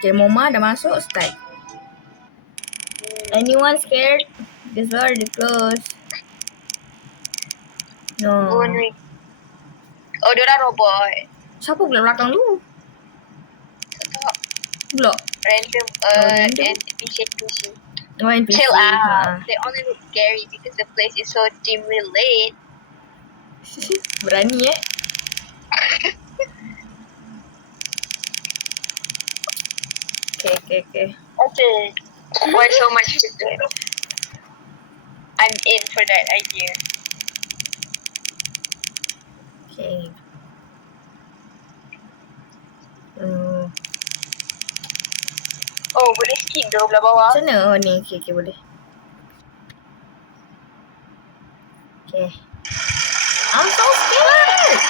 Okay, Moma dah masuk, start. Anyone scared? The door already closed. No. Oh, no. Oh, dia orang robot. Siapa pula belakang tu? Tak. Pula. Random, random. NPC. Oh, NPC. Chill out. Ha. They only look scary because the place is so dimly lit. Berani Okay. Okay. Why so much chicken? I'm in for that idea. Okay. Oh, boleh skip dong belah bawah. Macam mana? Oh ni, okay, boleh. Okay. I'm so scared!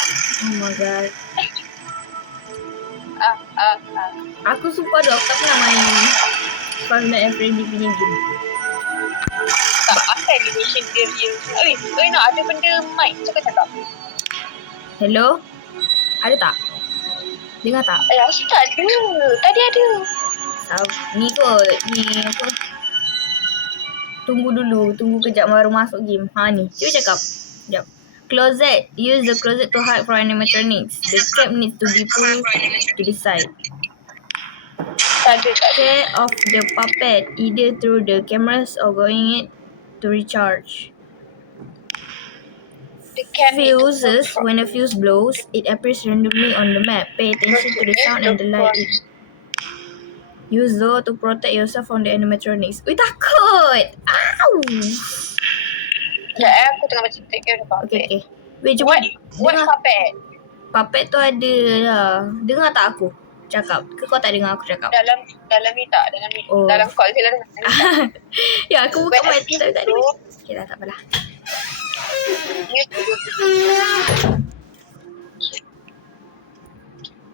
Oh my god. Aku sumpah dah, aku tak pernah main Five Nights at Freddy punya game. Tak, apa animation dia real. Nak ada benda mic cakap-cakap. Hello? Ada tak? Dengar tak? Asyik tak ada. Tadi ada. Ni kot, ni apa? Tunggu kejap baru masuk game. Ni, cuba cakap. Sekejap. Closet. Use the closet to hide for animatronics. The cap needs to be pulled to the side. Tak ada. Care of the puppet either through the cameras or going it to recharge. The cat needs to Fuses. When a fuse blows, it appears randomly on the map. Pay attention to the sound and the light. Use though to protect yourself from the animatronics. Ui, takut! Ow! Sekejap aku tengah baca tag dia puppet. Okay. Wait, cuba What dengar. puppet? Puppet tu ada lah. Dengar tak aku cakap? Ke kau tak dengar aku cakap? Dalam ni tak. Oh. Dalam call je lah. Ya, aku buka mic tapi tak ada. Okay lah, tak apalah.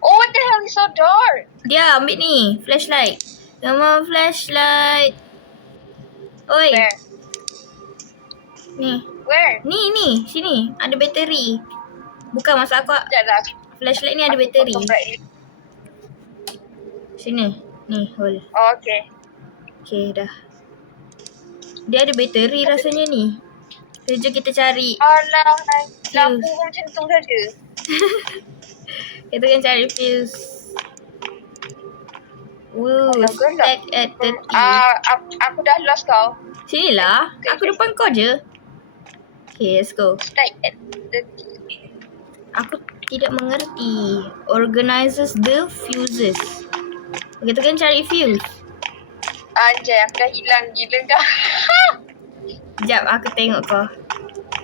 Oh, what the hell is so dark? Dia ambil ni, flashlight. Nama flashlight. Oi, Where? ni. Where? Ni, sini. Ada bateri. Bukan masa aku. Sekejap lah. Flashlight ni ada bateri. Sini. Ni, hold. Oh, okay. Okay, dah. Dia ada bateri rasanya ni. Kerja kita cari. Alah, lampu macam tu saja. Kita kan cari fuse. Woo, stack at 30. Aku dah lost kau. Sini lah. Aku depan kau je. Okay, let's go. Stack at 30. Aku tidak mengerti. Organizes the fuses. Kita kan cari fuse. Anjay, aku dah hilang gila kau. Sekejap, aku tengok kau.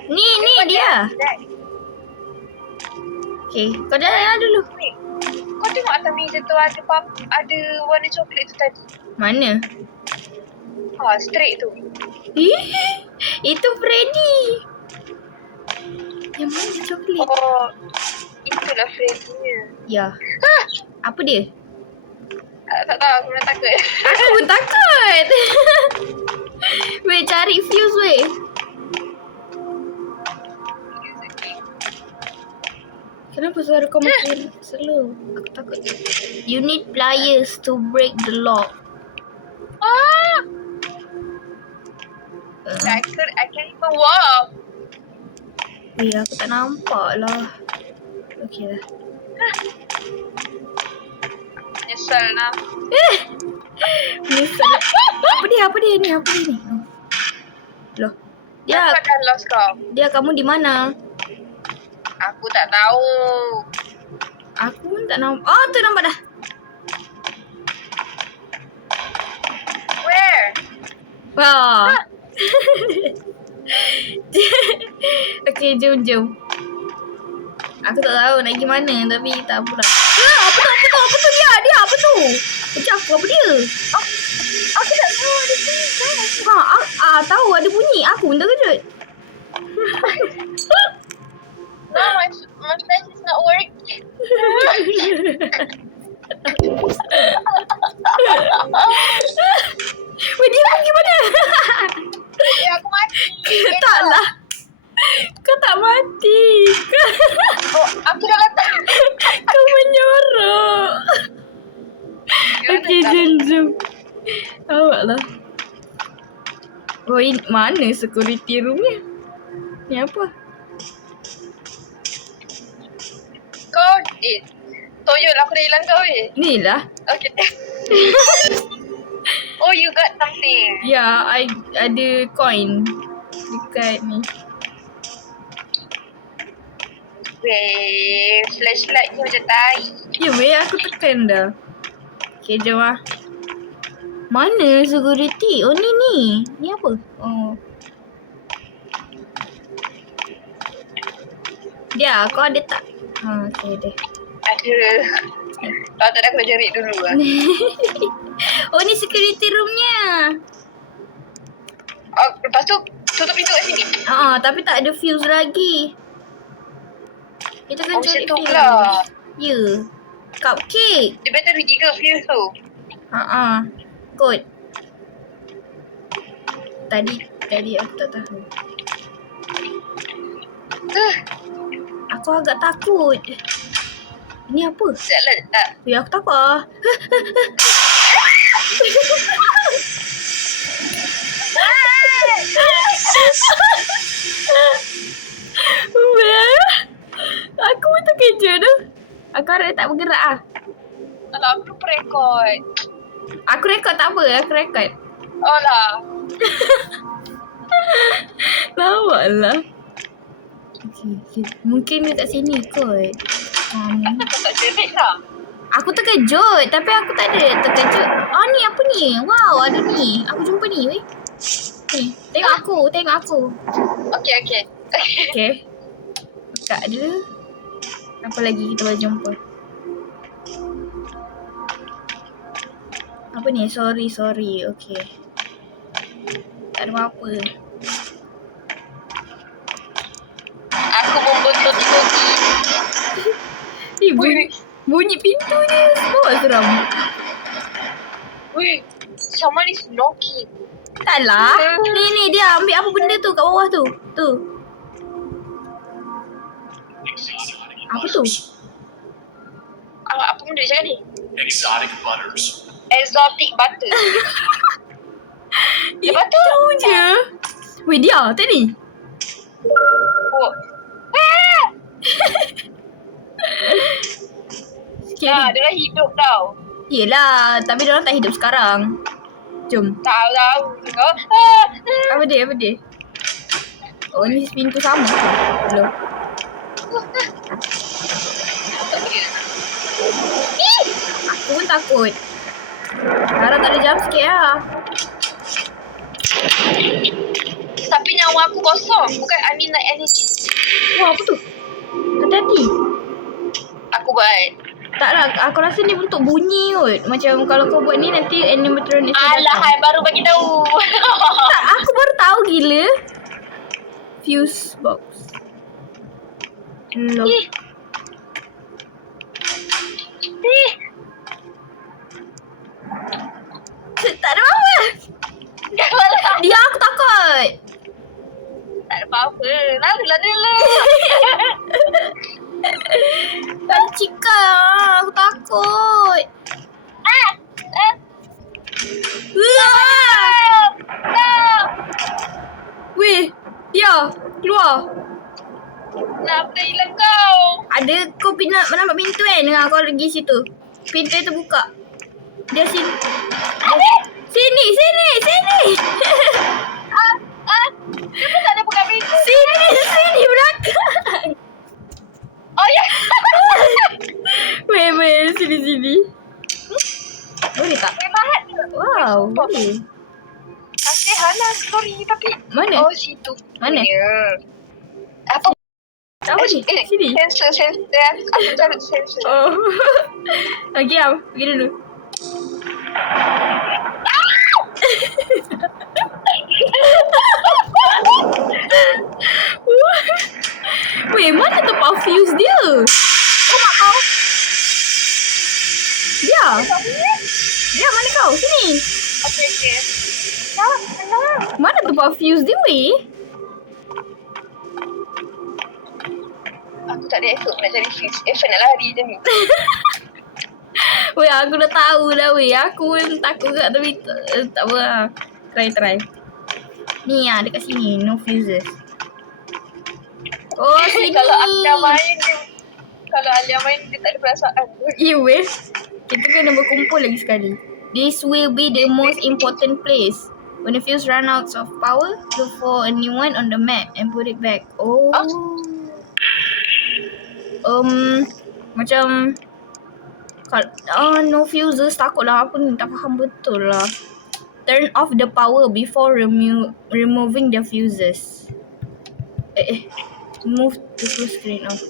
Ni dia. Okay, kau jalan dulu. Kau tengok atas meja tu ada warna coklat tu tadi. Mana? Straight tu. Itu Freddy. Yang mana coklat? Oh, itulah Freddy-nya. Ya. Apa dia? Tak tahu, aku dah takut. Aku pun takut. Weh, cari fuse weh. Kenapa suara kau makin slow? Aku takut. You need pliers to break the lock. I can't even walk. Weh, aku tak nampak lah. Okay lah. Nyesal lah. Misal. Apa dia ni? Loh. Aku dah lost kau. Dia kamu di mana? Aku tak tahu. Aku pun tak nampak. Oh, tu nampak dah. Where? Wah. Okay, jom. Aku tak tahu nak pergi mana tapi tak apalah. Apa tu dia? Apa tu? Macam apa dia? Aku tak tahu ada bunyi kan? Tahu ada bunyi. Aku pun terkejut. No, my flash is not working. Weh, dia pergi mana? Aku mati. Taklah. Kau tak mati. Oh, aku dah letak. Kau menyorok. Okay. Okay, zoom. Awak lah. Oh, ini mana security room ni? Ni apa? Kau, Toyol aku dah hilang kau Ni lah. Okay. Oh, you got something. Ya, I ada coin dekat ni. Weh, flashlight ni macam tai. Ya, weh, aku tekan dah. Okay, jom lah. Mana security? Oh, ni. Ni apa? Oh. Dia, kau ada tak? Ha, okay, ada. Ada. Kalau tak ada aku dah jerit dulu lah. Oh, ni security roomnya. Oh, lepas tu tutup pintu kat sini. Tapi tak ada fuse lagi. Kita kan Oh, cari macam tu fuse. pula. Ya. Cupcake. Dia better pergi ke fuse tu. Kot. Tadi aku tak tahu. Aku agak takut. Ini apa? Sekejap lah. Ya, aku takut ah. Aku pun terkejut tu. Aku harap tak bergerak ah. Alah, aku lupa rekod. Aku rekod tak apa, aku rekod. Oh lah. Lawak lah. Okay. Mungkin dia kat sini kot. Aku tak jerit lah. Aku terkejut tapi aku tak ada terkejut. Ni apa ni? Wow, ada ni. Aku jumpa ni weh. Ni, tengok aku. Okay. Okay. Buka dulu. Apa lagi kita boleh jumpa? Apa ni? Sorry. Okay. Tak ada apa-apa. Aku membontot koki. Bunyi pintu dia. Bawa seram. Weh, someone is knocking. Taklah. Ni dia ambil apa benda tu kat bawah tu. Tu. Apa tu? Apa benda dia cakap ni? Exotic butters. Exotic butter. Lepas tu? Itu je. Weh, dia tadi. Oh. Dia dah hidup tau. Yelah, tapi dia orang tak hidup sekarang. Jom. Tahu. Apa dia? Oh, ni pintu sama. Belum. Aku pun takut. Harap tak ada jump scare lah. Tapi nyawa aku kosong. Bukan, I mean like energy. Wah, apa tu? Hati-hati. Aku buat. Taklah, aku rasa ni untuk bunyi kot. Macam kalau kau buat ni nanti animatronics Alah, hai baru bagi tahu. Tak, aku baru tahu gila. Fuse box. Lock. Tak ada apa-apa. Dia aku takut. Tak ada apa-apa. Lalu. Tak ada cika. Aku takut. Weh, dia keluar. Kenapa hilang kau? Ada kau nampak pintu kan? Dengar kau pergi situ. Pintu tu buka. Dia sini. Sini. Kenapa tak ada buka pintu? Sini belakang. Oh ya. Weh, sini. Boleh tak? Mahat ke? Wow, boleh. Asyik Hana, sorry tapi. Mana? Oh, situ. Mana? Apa? Tak boleh. Sini. Sensor. Aku cari sensor. Oh. Okey, pergi dulu. Weh, mana tempat fuse dia? Oh, mak kau. Dia mana kau? Sini. Okay. Mana tempat fuse dia, weh? Aku tak ada effort nak cari fix. Effort nak lari je ni. Weh, aku dah tahu dah weh. Aku pun takut kat tapi tak apa lah. Try. Ni ah, dekat sini. No fuses. Oh, sini. Kalau Alia main dia, kalau Alia main dia tak ada perasaan. Ya weh. Kita kena berkumpul lagi sekali. This will be the most important place. When the fuse run out of power, look for a new one on the map and put it back. Oh. Macam no fuses. Takutlah aku ni tak faham betul lah. Turn off the power before removing the fuses. Move the full screen off.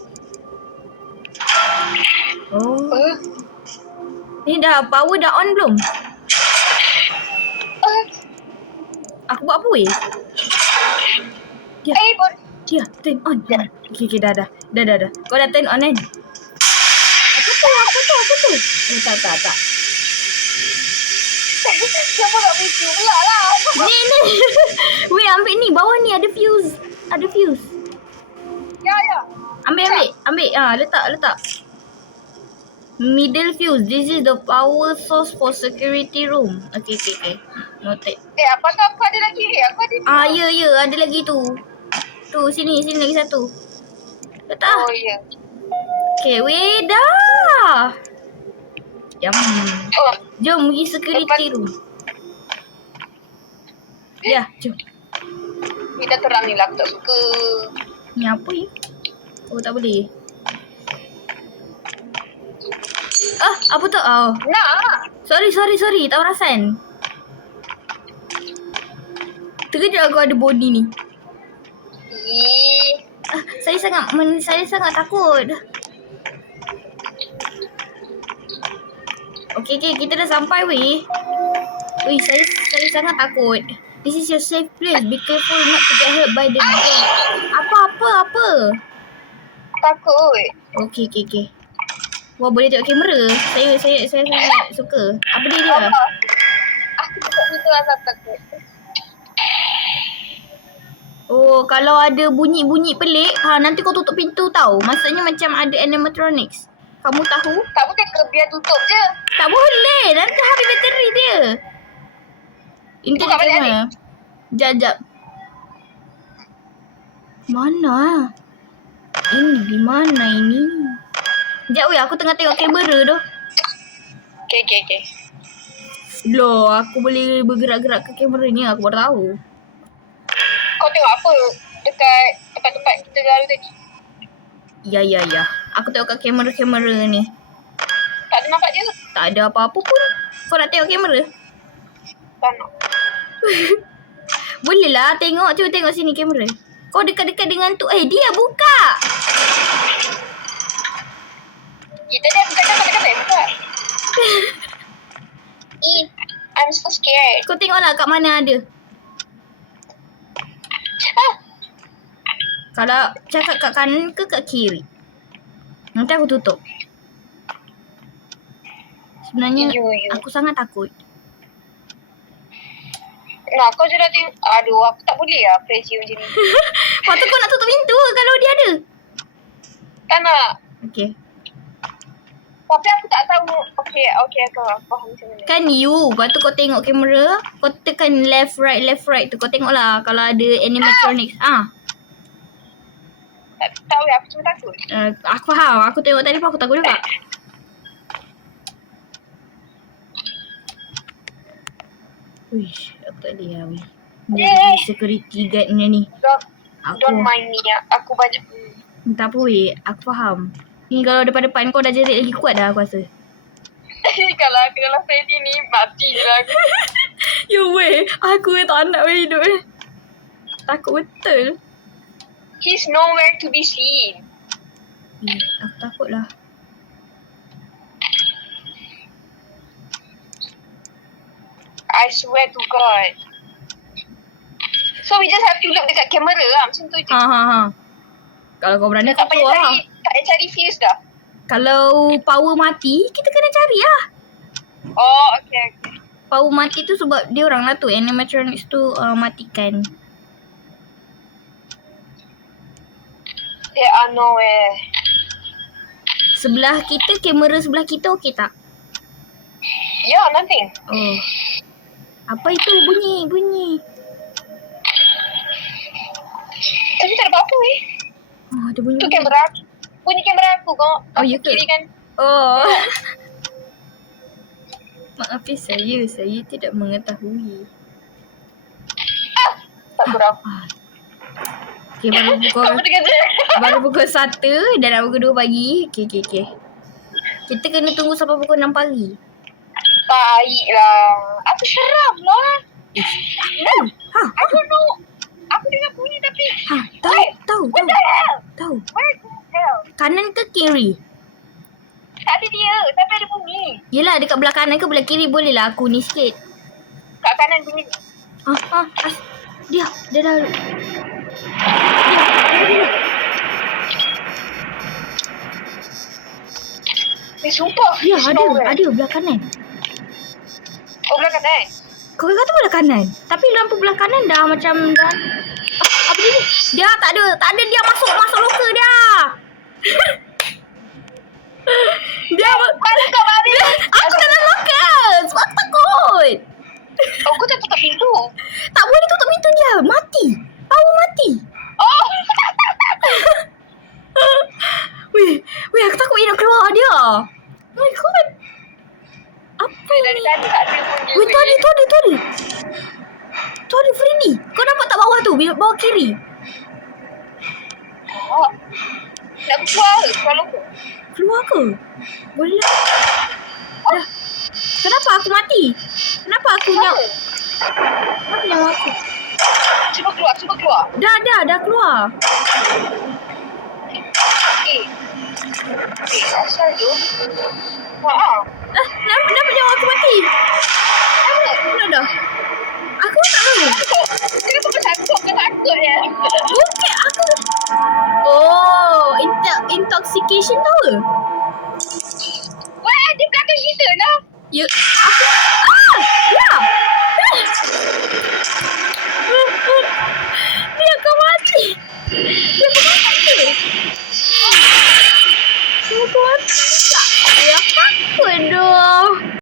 Oh. Ni dah power dah on belum? Aku buat apa weh? Dia turn on. Okay, dah. Kau dah turn on kan? Apa tu? Oh, tak. Siapa nak bucu pula lah. Ni. Weh, ambil ni. Bawah ni ada fuse. Ya. Ambil. Letak. Middle fuse. This is the power source for security room. Okay. Noted. Apa tu aku ada lagi? Aku ada. Ya. Ada lagi tu. Tu, sini lagi satu. Letak. Oh, ya. Okay, weh, dah. Oh, Jom pergi security room. Ya, jom. ni dah terang ni lah. Aku tak suka. Ni apa ni? Oh, tak boleh. Apa tu? Oh. Nak. Sorry. Tak perasan. Terkejut aku ada body ni. Saya sangat takut. Okay, kita dah sampai weh. Weh, saya sangat takut. This is your safe place. Be careful not to get hurt by the bomb. Apa? Takut. Okay. Wah, boleh tengok kamera. Saya sangat suka. Apa dia? Aku takut betul asal takut. Oh, kalau ada bunyi-bunyi pelik, nanti kau tutup pintu tau. Maksudnya macam ada animatronics. Kamu tahu? Tak boleh ke biar tutup je. Tak boleh. Nanti habis bateri dia. Ini Buka balik kamera. Jap. Mana? Ini di mana ini? Sekejap weh, aku tengah tengok kamera tu. Okay. Loh, aku boleh bergerak-gerak ke kamera ni. Aku baru tahu. Kau tengok apa dekat tempat kita lalu tadi? Ya. Aku tengok kat kamera ni. Tak ada nampak je. Tak ada apa-apa pun. Kau nak tengok kamera? Tak nak. Boleh lah tengok. Cuba tengok sini kamera. Kau dekat-dekat dengan tu. Dia buka. Tadi aku kata buka. I'm so scared. Kau tengoklah kat mana ada. Kalau cakap kat kanan ke kat kiri? Nanti aku tutup. Sebenarnya aku sangat takut. Nah, kau je dah tengok. Aduh, aku tak boleh lah pressure macam ni. Patut kau nak tutup pintu kalau dia ada. Tak nak. Okay. Tapi aku tak tahu. Okay, aku faham macam mana. Kan lepas tu kau tengok kamera, kau tekan left right tu. Kau tengoklah kalau ada animatronics. Tak tahu lah, aku cuma takut. Aku faham. Aku tengok tadi pun aku takut juga. Uish, aku tak boleh lah weh. Jadi security guard ni. Don't mind me. Aku banyak. Tak apa weh, aku faham. Ni kalau depan-depan kau dah jerit lagi kuat dah aku rasa. Kalau aku dalam Freddy ni, mati je lah aku. Ya weh, aku tak nak weh hidup ni. Takut betul. He's nowhere to be seen. Aku takut lah. I swear to God. So we just have to look dekat kamera lah. Macam tu je. Kalau kau berani Tak kau payah keluar lah. tak payah cari fuse dah. Kalau power mati, kita kena cari lah. Oh, okay. Power mati tu sebab dia orang lah tu. Animatronics tu matikan. They are nowhere. Sebelah kita, kamera sebelah kita okey tak? Yeah, nothing. Oh. Apa itu bunyi? Tapi tak ada apa-apa Oh, ada bunyi. Tu kamera aku. Bunyi kamera aku kau. Oh, ya ke? Kiri kan. Oh. Maafi saya tidak mengetahui. Tak kurang. Okay, baru pukul 1 dan nak pukul 2 pagi. Okay. Kita kena tunggu sampai pukul 6 pagi. Baiklah. Apa seram lah. Ha, I don't know. Aku dengar bunyi tapi. tahu. What the hell? Tahu. Where the hell? Kanan ke kiri? Tak ada dia. Tapi ada bunyi. Yelah, dekat belah kanan ke belah kiri boleh lah aku ni sikit. Kat kanan bunyi. Dia dah. Sumpah. Ya, ada belah kanan. Oh, belah kanan. Kau kata belah kanan. Tapi lampu belah kanan dah macam dah. Apa dia ni? Dia tak ada dia masuk loker dia. Dia Mana kau balik? aku dalam loker. Sebab aku takut. Oh, kau tak tutup pintu. Tak boleh tutup pintu dia. Mati. Power mati. Oh. Weh, aku takut dia nak keluar dia. Oh my god. Apa Dari ni? tadi tak ada bunyi. Weh, tu ada. Tu ada Freddy. Kau nampak tak bawah tu? Bawah kiri. Oh. Nak keluar ke? Keluar loker. Keluar ke? Boleh lah. Dah. Kenapa aku mati? Kenapa aku nyawa? Kenapa nyawa aku? Cuba keluar. Dah keluar. Asal tu. Haa. Kenapa nyawa aku mati? Dah. Aku tak tahu. Kenapa kau takut ya? Bukan aku. Oh, intoxication tahu ke? Wah, dia belakang kita lah. Ya, aku